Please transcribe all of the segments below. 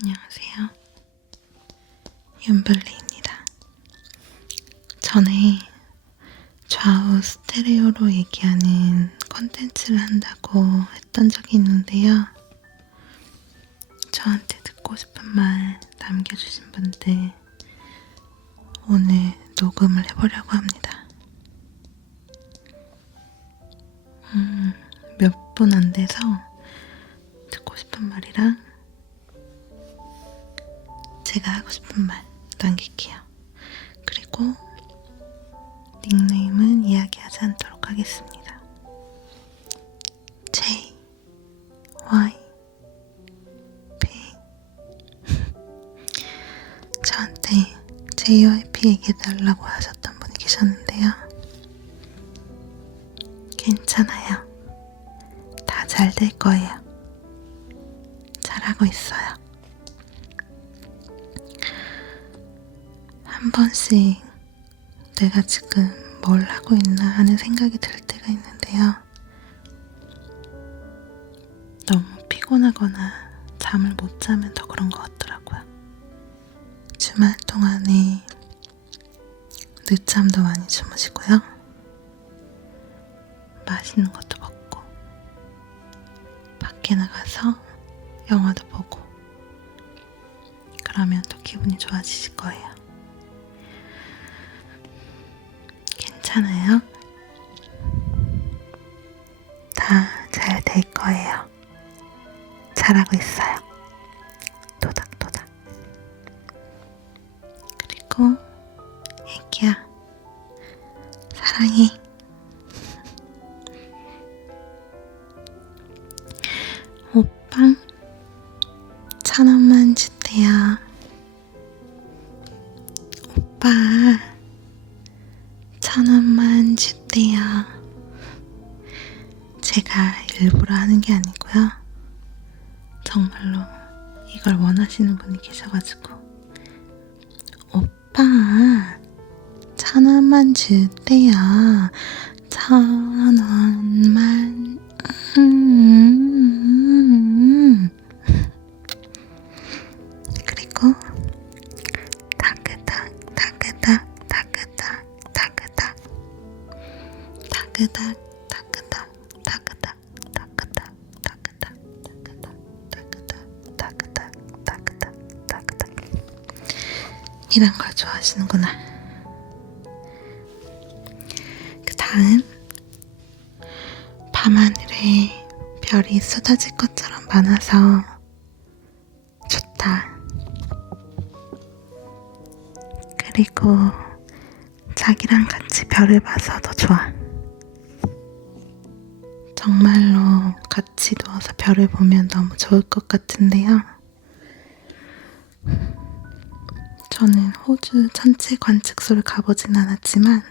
안녕하세요. 윤블리입니다. 전에 좌우 스테레오로 얘기하는 컨텐츠를 한다고 했던 적이 있는데요. 저한테 듣고 싶은 말 남겨주신 분들 오늘 녹음을 해보려고 합니다. 음, 몇 분 안 돼서 듣고 싶은 말이랑 제가 하고 싶은 말 남길게요. 그리고 닉네임은 이야기하지 않도록 하겠습니다. J Y P 저한테 JYP 얘기해달라고 하셨던 분이 계셨는데요. 괜찮아요. 다 잘 될 거예요. 잘하고 있어요. 한 번씩 내가 지금 뭘 하고 있나 하는 생각이 들 때가 있는데요. 너무 피곤하거나 잠을 못 자면 더 그런 것 같더라고요. 주말 동안에 늦잠도 많이 주무시고요. 맛있는 것도 먹고, 밖에 나가서 영화도 보고, 그러면 또 기분이 좋아지실 거예요. 괜찮아요. 다 잘 될 거예요. 잘하고 있어요. 편안한 말. 정말로 같이 누워서 별을 보면 너무 좋을 것 같은데요. 저는 호주 천체 관측소를 가보진 않았지만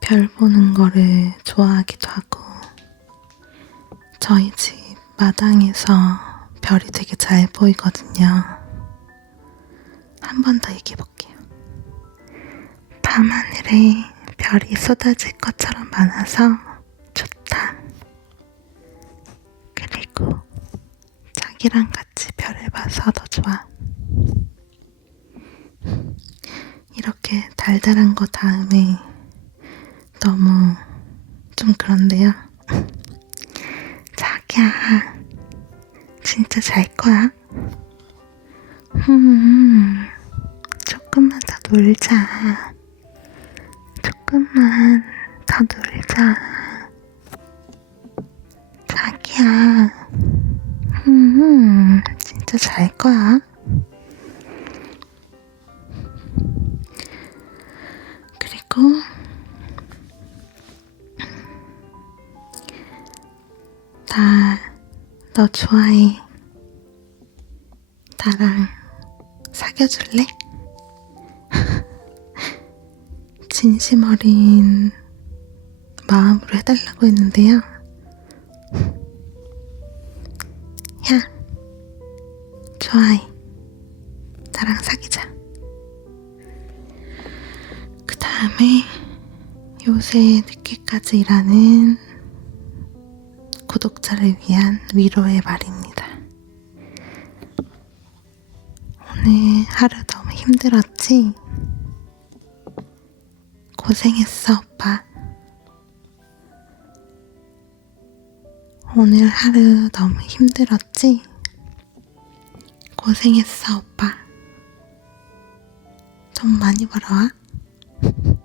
별 보는 거를 좋아하기도 하고 저희 집 마당에서 별이 되게 잘 보이거든요. 한 번 더 얘기해 볼게요. 밤하늘에 별이 쏟아질 것처럼 많아서 자기랑 같이 별을 봐서 더 좋아. 이렇게 달달한 거 다음에 너무 좀 그런데요. 자기야, 진짜 잘 거야? 음, 조금만 더 놀자. 너 좋아해. 나랑 사귀어줄래? 진심 어린 마음으로 해달라고 했는데요. 야, 좋아해. 나랑 사귀자. 그 다음에 요새 늦게까지 일하는 구독자를 위한 위로의 말입니다. 하루 너무 힘들었지? 고생했어, 오빠. 오늘 하루 너무 힘들었지? 고생했어, 오빠. 돈 많이 벌어와?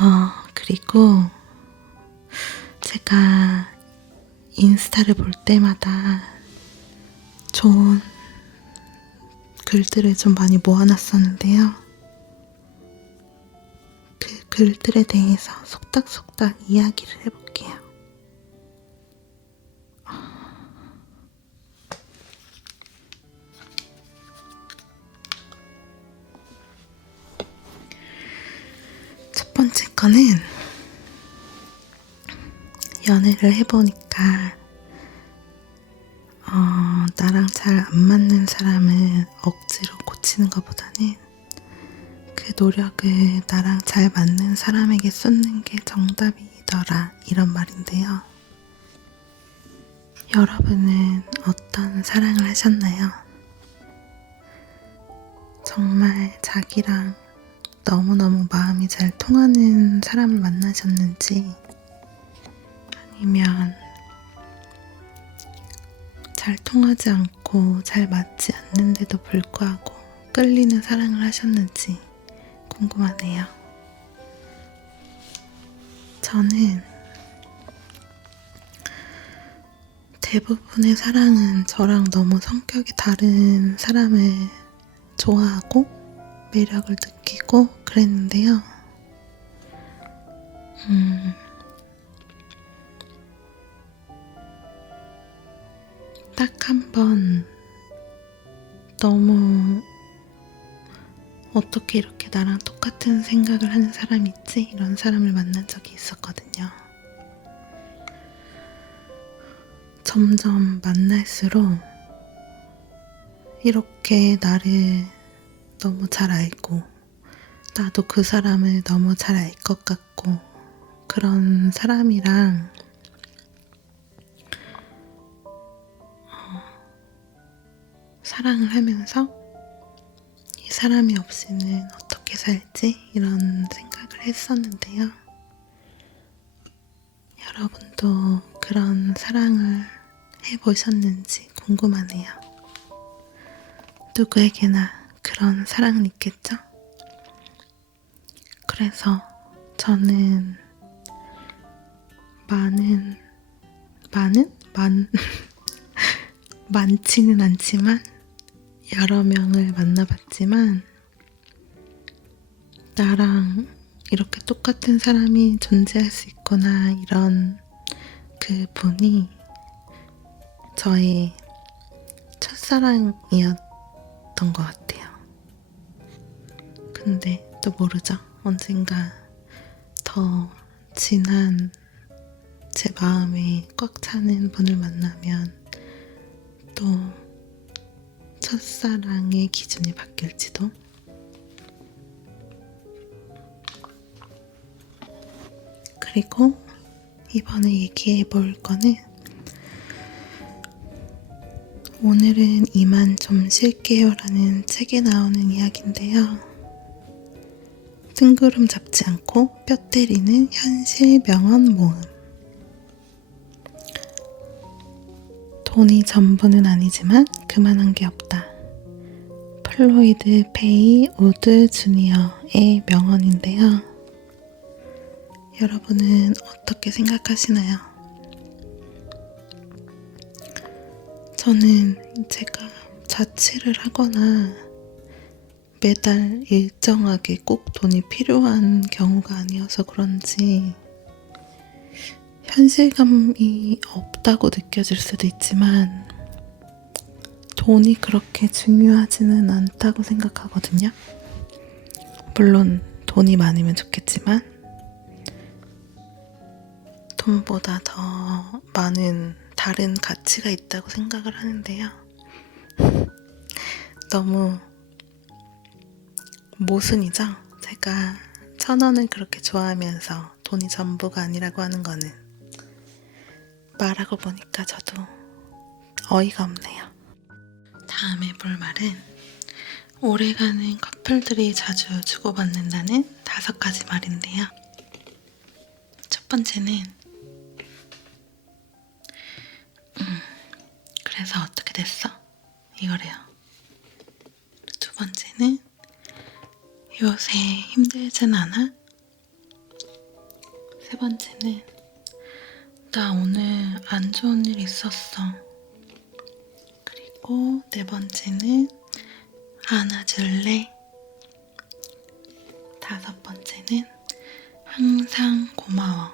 어, 그리고 제가 인스타를 볼 때마다 좋은 글들을 좀 많이 모아놨었는데요. 그 글들에 대해서 속닥속닥 이야기를 해볼게요. 연애를 해보니까 어, 나랑 잘 안 맞는 사람을 억지로 고치는 것보다는 그 노력을 나랑 잘 맞는 사람에게 쏟는 게 정답이더라 이런 말인데요. 여러분은 어떤 사랑을 하셨나요? 정말 자기랑 너무너무 마음이 잘 통하는 사람을 만나셨는지 아니면 잘 통하지 않고 잘 맞지 않는데도 불구하고 끌리는 사랑을 하셨는지 궁금하네요. 저는 대부분의 사랑은 저랑 너무 성격이 다른 사람을 좋아하고 매력을 느끼고 그랬는데요. 음, 딱 한 번 너무 어떻게 이렇게 나랑 똑같은 생각을 하는 사람이 있지? 이런 사람을 만난 적이 있었거든요. 점점 만날수록 이렇게 나를 너무 잘 알고 나도 그 사람을 너무 잘 알 것 같고 그런 사람이랑 사랑을 하면서 이 사람이 없이는 어떻게 살지? 이런 생각을 했었는데요. 여러분도 그런 사랑을 해보셨는지 궁금하네요. 누구에게나 그런 사랑은 있겠죠? 그래서 저는 많은, 많은? 많, 많지는 않지만 여러 명을 만나봤지만 나랑 이렇게 똑같은 사람이 존재할 수 있구나 이런 그 분이 저의 첫사랑이었던 것 같아요. 근데 또 모르죠. 언젠가 더 진한 제 마음에 꽉 차는 분을 만나면 또 첫사랑의 기준이 바뀔지도. 그리고 이번에 얘기해 볼 거는 오늘은 이만 좀 쉴게요 라는 책에 나오는 이야기인데요. 뜬구름 잡지 않고 뼈 때리는 현실 명언 모음. 돈이 전부는 아니지만 그만한 게 없다. 플로이드 페이 우드 주니어의 명언인데요. 여러분은 어떻게 생각하시나요? 저는 제가 자취를 하거나 매달 일정하게 꼭 돈이 필요한 경우가 아니어서 그런지 현실감이 없다고 느껴질 수도 있지만 돈이 그렇게 중요하지는 않다고 생각하거든요. 물론 돈이 많으면 좋겠지만 돈보다 더 많은 다른 가치가 있다고 생각을 하는데요. 너무 모순이죠? 제가 천 원을 그렇게 좋아하면서 돈이 전부가 아니라고 하는 거는 말하고 보니까 저도 어이가 없네요. 다음에 볼 말은 오래가는 커플들이 자주 주고받는다는 다섯 가지 말인데요. 첫 번째는 음, 그래서 어떻게 됐어? 이거래요. 두 번째는 요새 힘들진 않아? 세 번째는 나 오늘 안 좋은 일 있었어. 그리고 네 번째는 안아줄래? 다섯 번째는 항상 고마워.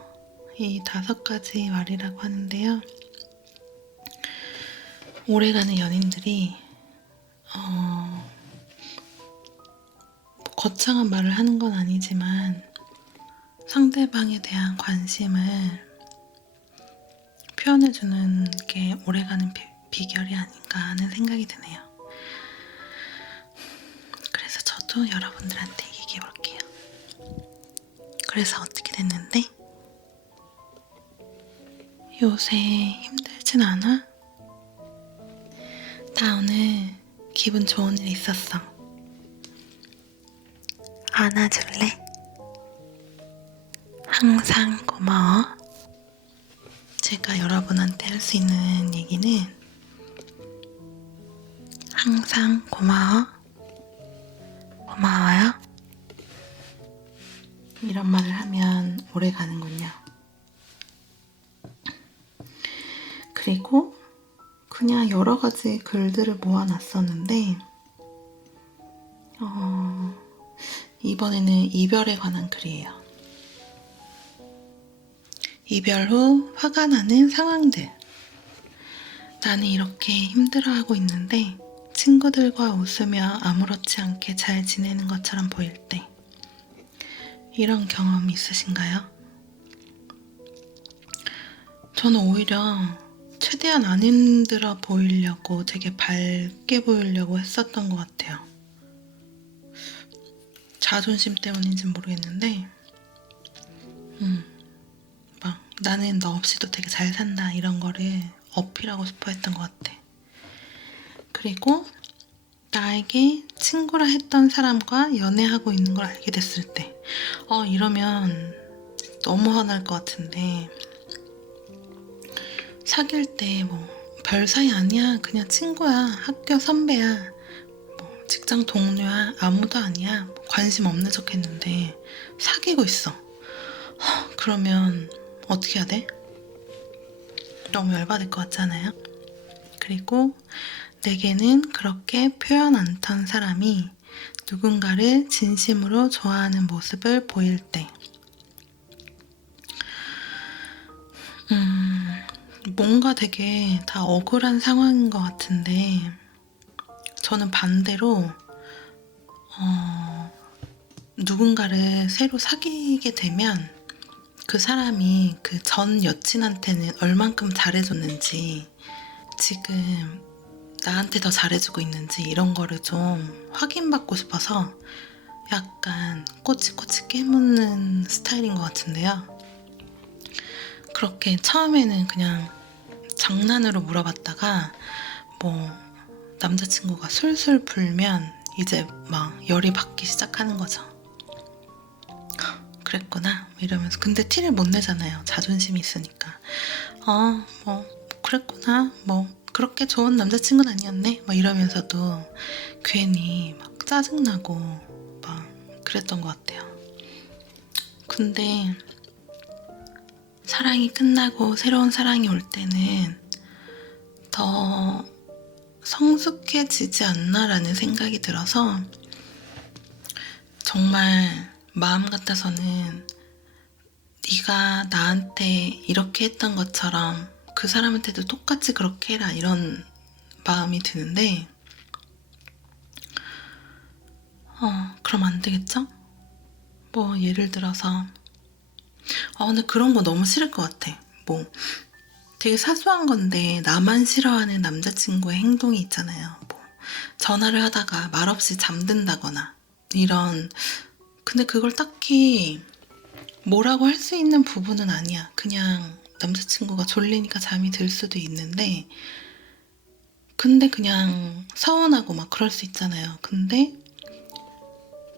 이 다섯 가지 말이라고 하는데요. 오래가는 연인들이 어, 거창한 말을 하는 건 아니지만 상대방에 대한 관심을 표현해주는 게 오래가는 비, 비결이 아닌가 하는 생각이 드네요. 그래서 저도 여러분들한테 얘기해 볼게요. 그래서 어떻게 됐는데? 요새 힘들진 않아? 나 오늘 기분 좋은 일 있었어. 안아줄래? 항상 고마워. 제가 여러분한테 할 수 있는 얘기는 항상 고마워. 고마워요. 이런 말을 하면 오래 가는군요. 그리고 그냥 여러 가지 글들을 모아놨었는데, 어, 이번에는 이별에 관한 글이에요. 이별 후 화가 나는 상황들. 나는 이렇게 힘들어하고 있는데 친구들과 웃으며 아무렇지 않게 잘 지내는 것처럼 보일 때. 이런 경험 있으신가요? 저는 오히려 최대한 안 힘들어 보이려고 되게 밝게 보이려고 했었던 것 같아요. 자존심 때문인지는 모르겠는데, 음, 막 나는 너 없이도 되게 잘 산다 이런 거를 어필하고 싶어 했던 것 같아. 그리고 나에게 친구라 했던 사람과 연애하고 있는 걸 알게 됐을 때, 어, 이러면 너무 화날 것 같은데, 사귈 때 뭐, 별 사이 아니야. 그냥 친구야. 학교 선배야. 뭐, 직장 동료야. 아무도 아니야. 뭐 관심 없는 척 했는데, 사귀고 있어. 허, 그러면 어떻게 해야 돼? 너무 열받을 것 같잖아요. 그리고 내게는 그렇게 표현 않던 사람이 누군가를 진심으로 좋아하는 모습을 보일 때, 음, 뭔가 되게 다 억울한 상황인 것 같은데, 저는 반대로, 어, 누군가를 새로 사귀게 되면 그 사람이 그 전 여친한테는 얼만큼 잘해줬는지, 지금 나한테 더 잘해주고 있는지 이런 거를 좀 확인받고 싶어서 약간 꼬치꼬치 깨묻는 스타일인 것 같은데요. 그렇게 처음에는 그냥 장난으로 물어봤다가 뭐 남자친구가 술술 불면 이제 막 열이 받기 시작하는 거죠. 그랬구나 이러면서 근데 티를 못 내잖아요. 자존심이 있으니까. 어, 뭐 그랬구나. 뭐 그렇게 좋은 남자친구는 아니었네. 막 이러면서도 괜히 막 짜증나고 막 그랬던 것 같아요. 근데 사랑이 끝나고 새로운 사랑이 올 때는 더 성숙해지지 않나라는 생각이 들어서 정말 마음 같아서는 네가 나한테 이렇게 했던 것처럼 그 사람한테도 똑같이 그렇게 해라 이런 마음이 드는데 어 그럼 안 되겠죠? 뭐 예를 들어서 아 근데 그런 거 너무 싫을 것 같아 뭐 되게 사소한 건데 나만 싫어하는 남자친구의 행동이 있잖아요 뭐 전화를 하다가 말없이 잠든다거나 이런 근데 그걸 딱히 뭐라고 할 수 있는 부분은 아니야. 그냥 남자친구가 졸리니까 잠이 들 수도 있는데, 근데 그냥 서운하고 막 그럴 수 있잖아요. 근데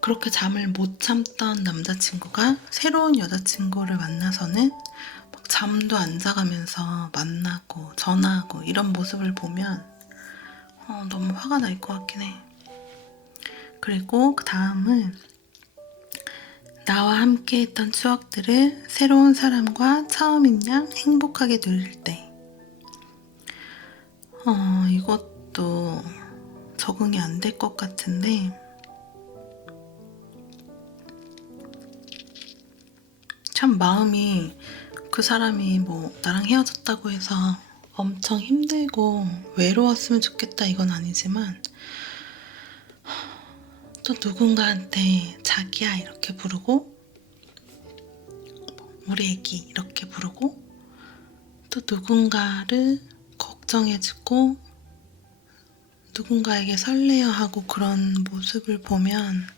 그렇게 잠을 못 참던 남자친구가 새로운 여자친구를 만나서는 막 잠도 안 자가면서 만나고 전화하고 이런 모습을 보면 어, 너무 화가 날 것 같긴 해. 그리고 그 다음은 나와 함께 했던 추억들을 새로운 사람과 처음인 양 행복하게 누릴 때. 어, 이것도 적응이 안 될 것 같은데, 참 마음이 그 사람이 뭐 나랑 헤어졌다고 해서 엄청 힘들고 외로웠으면 좋겠다 이건 아니지만 또 누군가한테 자기야 이렇게 부르고 우리 애기 이렇게 부르고 또 누군가를 걱정해주고 누군가에게 설레어하고 그런 모습을 보면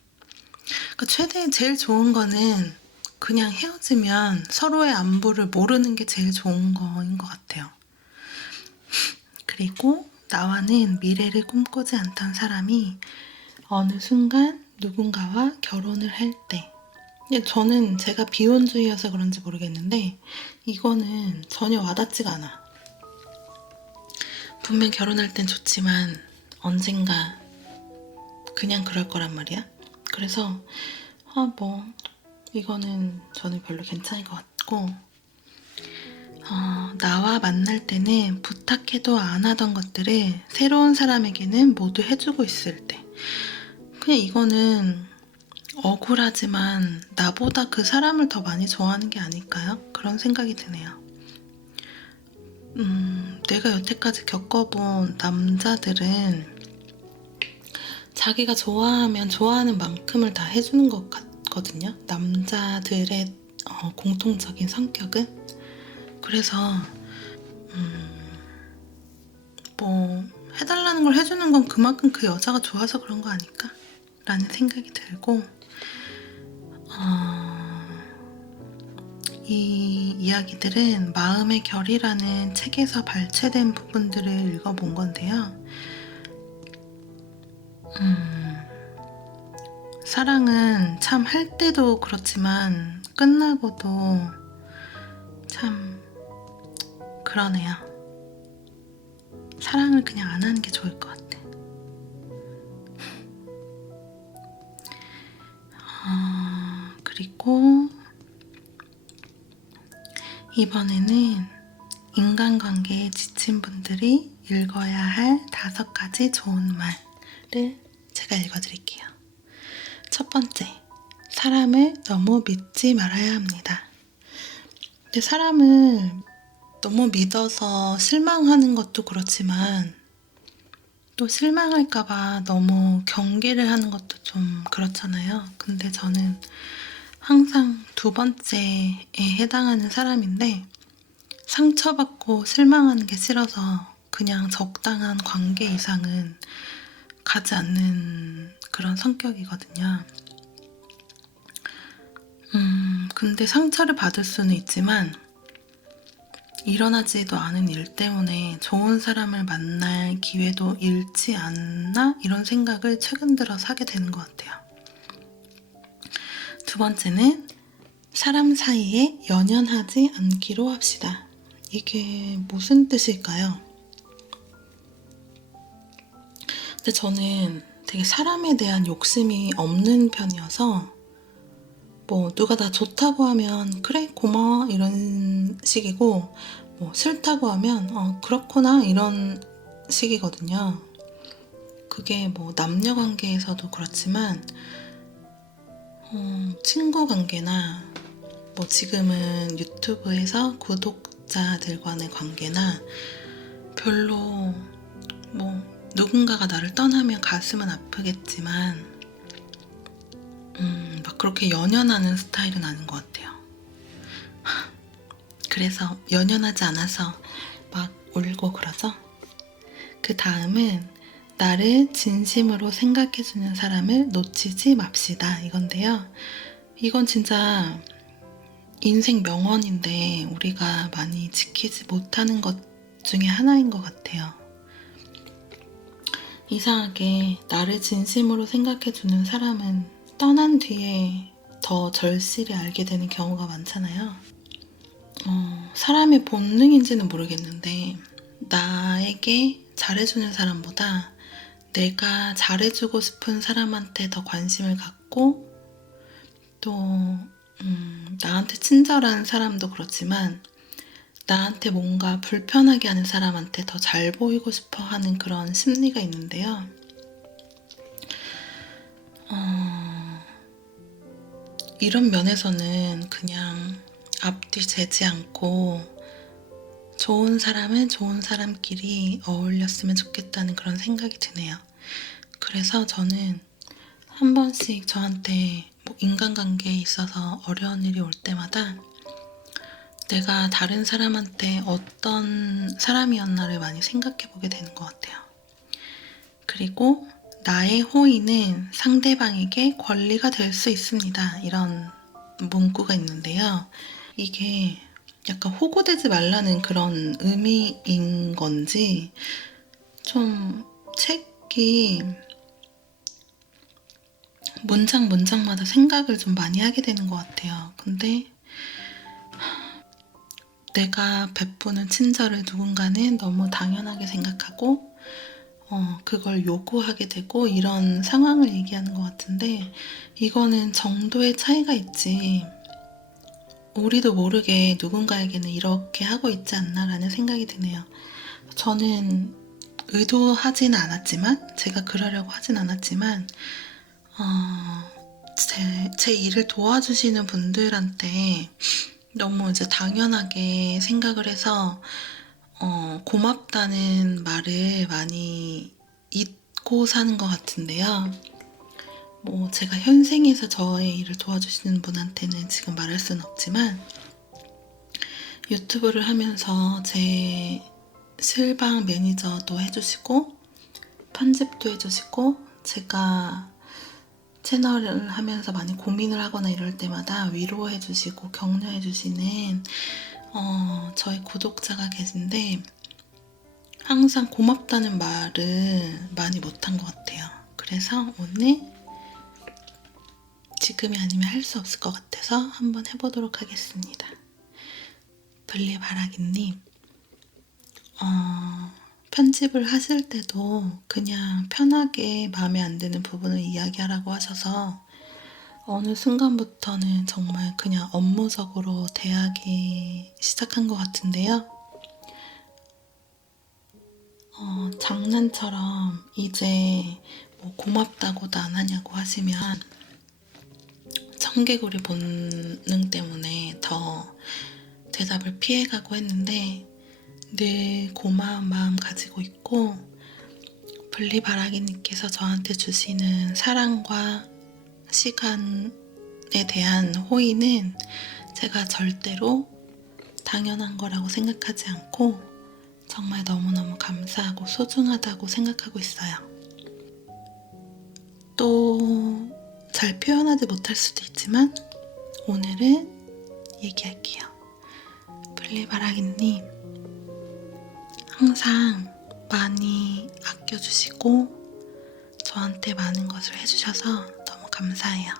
그러니까 최대 제일 좋은 거는 그냥 헤어지면 서로의 안부를 모르는 게 제일 좋은 거인 것 같아요. 그리고 나와는 미래를 꿈꾸지 않던 사람이 어느 순간 누군가와 결혼을 할 때. 저는 제가 비혼주의여서 그런지 모르겠는데 이거는 전혀 와닿지가 않아. 분명 결혼할 땐 좋지만 언젠가 그냥 그럴 거란 말이야. 그래서 아 뭐 이거는 저는 별로 괜찮을 것 같고 어, 나와 만날 때는 부탁해도 안 하던 것들을 새로운 사람에게는 모두 해주고 있을 때 그냥 이거는 억울하지만 나보다 그 사람을 더 많이 좋아하는 게 아닐까요? 그런 생각이 드네요. 음, 내가 여태까지 겪어본 남자들은 자기가 좋아하면 좋아하는 만큼을 다 해주는 것 같거든요. 남자들의 어, 공통적인 성격은. 그래서, 음, 뭐, 해달라는 걸 해주는 건 그만큼 그 여자가 좋아서 그런 거 아닐까? 라는 생각이 들고, 어, 이 이야기들은 마음의 결이라는 책에서 발췌된 부분들을 읽어본 건데요. 음, 사랑은 참 할 때도 그렇지만 끝나고도 참 그러네요. 사랑을 그냥 안 하는 게 좋을 것 같아. 어, 그리고 이번에는 인간관계에 지친 분들이 읽어야 할 다섯 가지 좋은 말을 제가 읽어드릴게요. 첫 번째, 사람을 너무 믿지 말아야 합니다. 근데 사람을 너무 믿어서 실망하는 것도 그렇지만 또 실망할까봐 너무 경계를 하는 것도 좀 그렇잖아요. 근데 저는 항상 두 번째에 해당하는 사람인데 상처받고 실망하는 게 싫어서 그냥 적당한 관계 이상은 가지 않는 그런 성격이거든요. 음, 근데 상처를 받을 수는 있지만 일어나지도 않은 일 때문에 좋은 사람을 만날 기회도 잃지 않나 이런 생각을 최근 들어 사게 되는 것 같아요. 두 번째는 사람 사이에 연연하지 않기로 합시다. 이게 무슨 뜻일까요? 근데 저는 되게 사람에 대한 욕심이 없는 편이어서 뭐 누가 나 좋다고 하면 그래 고마워 이런 식이고 뭐 싫다고 하면 어 그렇구나 이런 식이거든요. 그게 뭐 남녀 관계에서도 그렇지만 어, 친구 관계나 뭐 지금은 유튜브에서 구독자들 간의 관계나 별로 뭐 누군가가 나를 떠나면 가슴은 아프겠지만 음, 막 그렇게 연연하는 스타일은 아닌 것 같아요. 그래서 연연하지 않아서 막 울고 그러죠. 그 다음은 나를 진심으로 생각해주는 사람을 놓치지 맙시다. 이건데요. 이건 진짜 인생 명언인데 우리가 많이 지키지 못하는 것 중에 하나인 것 같아요. 이상하게 나를 진심으로 생각해주는 사람은 떠난 뒤에 더 절실히 알게 되는 경우가 많잖아요. 어, 사람의 본능인지는 모르겠는데, 나에게 잘해주는 사람보다 내가 잘해주고 싶은 사람한테 더 관심을 갖고, 또, 음, 나한테 친절한 사람도 그렇지만, 나한테 뭔가 불편하게 하는 사람한테 더 잘 보이고 싶어 하는 그런 심리가 있는데요. 어, 이런 면에서는 그냥 앞뒤 재지 않고 좋은 사람은 좋은 사람끼리 어울렸으면 좋겠다는 그런 생각이 드네요. 그래서 저는 한 번씩 저한테 뭐 인간관계에 있어서 어려운 일이 올 때마다 내가 다른 사람한테 어떤 사람이었나를 많이 생각해 보게 되는 것 같아요. 그리고 나의 호의는 상대방에게 권리가 될 수 있습니다. 이런 문구가 있는데요. 이게 약간 호구되지 말라는 그런 의미인 건지 좀 책이 문장 문장마다 생각을 좀 많이 하게 되는 것 같아요. 근데 내가 베푸는 친절을 누군가는 너무 당연하게 생각하고 어, 그걸 요구하게 되고 이런 상황을 얘기하는 것 같은데 이거는 정도의 차이가 있지 우리도 모르게 누군가에게는 이렇게 하고 있지 않나라는 생각이 드네요. 저는 의도하진 않았지만 제가 그러려고 하진 않았지만 어, 제, 제 일을 도와주시는 분들한테 너무 이제 당연하게 생각을 해서 어, 고맙다는 말을 많이 잊고 사는 것 같은데요. 뭐 제가 현생에서 저의 일을 도와주시는 분한테는 지금 말할 수는 없지만 유튜브를 하면서 제 실방 매니저도 해주시고 편집도 해주시고 제가 채널을 하면서 많이 고민을 하거나 이럴 때마다 위로해주시고 격려해주시는 어, 저희 구독자가 계신데 항상 고맙다는 말을 많이 못한 것 같아요. 그래서 오늘 지금이 아니면 할 수 없을 것 같아서 한번 해보도록 하겠습니다. 블리바라기님, 어, 편집을 하실 때도 그냥 편하게 마음에 안 드는 부분을 이야기하라고 하셔서 어느 순간부터는 정말 그냥 업무적으로 대하기 시작한 것 같은데요. 어, 장난처럼 이제 뭐 고맙다고도 안 하냐고 하시면 청개구리 본능 때문에 더 대답을 피해가고 했는데 늘 고마운 마음 가지고 있고 블리바라기님께서 저한테 주시는 사랑과 시간에 대한 호의는 제가 절대로 당연한 거라고 생각하지 않고 정말 너무너무 감사하고 소중하다고 생각하고 있어요. 또 잘 표현하지 못할 수도 있지만 오늘은 얘기할게요. 블리바라기님, 항상 많이 아껴주시고 저한테 많은 것을 해주셔서 너무 감사해요.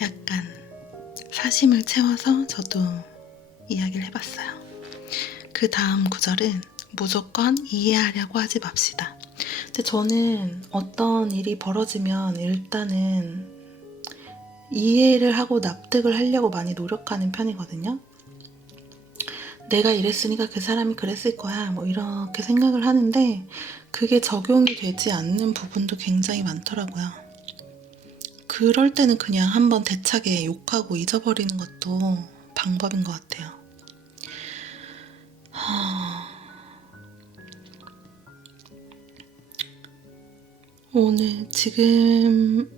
약간 사심을 채워서 저도 이야기를 해봤어요. 그 다음 구절은 무조건 이해하려고 하지 맙시다. 근데 저는 어떤 일이 벌어지면 일단은 이해를 하고 납득을 하려고 많이 노력하는 편이거든요. 내가 이랬으니까 그 사람이 그랬을 거야. 뭐 이렇게 생각을 하는데 그게 적용이 되지 않는 부분도 굉장히 많더라고요. 그럴 때는 그냥 한번 대차게 욕하고 잊어버리는 것도 방법인 것 같아요. 오늘 지금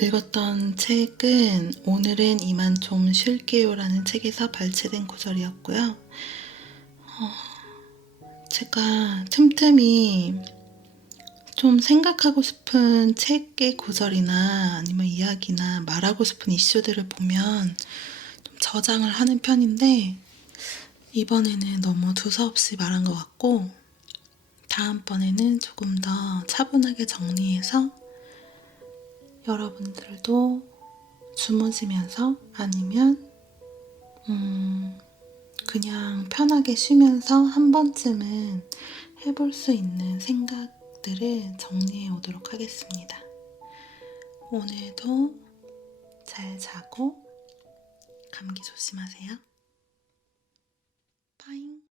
읽었던 책은 오늘은 이만 좀 쉴게요 라는 책에서 발췌된 구절이었고요. 어, 제가 틈틈이 좀 생각하고 싶은 책의 구절이나 아니면 이야기나 말하고 싶은 이슈들을 보면 좀 저장을 하는 편인데 이번에는 너무 두서없이 말한 것 같고 다음번에는 조금 더 차분하게 정리해서 여러분들도 주무시면서 아니면 음, 그냥 편하게 쉬면서 한 번쯤은 해볼 수 있는 생각들을 정리해 오도록 하겠습니다. 오늘도 잘 자고 감기 조심하세요. 빠잉.